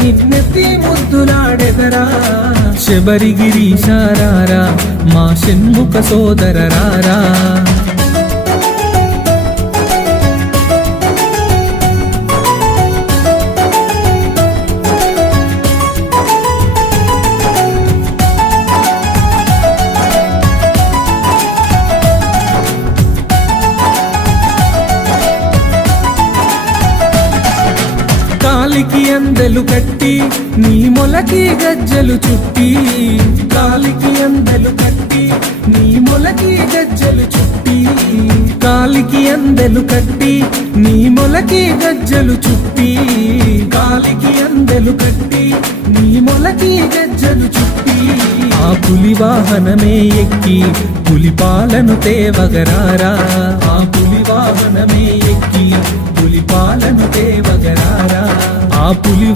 నిన్నెత్తి ముద్దులాడెదరా శబరిగిరీశారారా మా షణ్ముఖ సోదరరారా కాలికి అందెలు కట్టి నీ మొలకి గజ్జలు చుట్టి కాలికి అందెలు కట్టి నీ మొలకి గజ్జలు చుట్టి కాలికి అందెలు కట్టి నీ మొలకి గజ్జలు చుట్టి కాలికి అందెలు కట్టి నీ మొలకి గజ్జలు చుట్టి ఆ పులి వాహనమే ఎక్కి పులి పాలను తేవగరారా ఆ పులి వాహనమే ఎక్కి పులి పాలను తేవగరారా ఆ పులి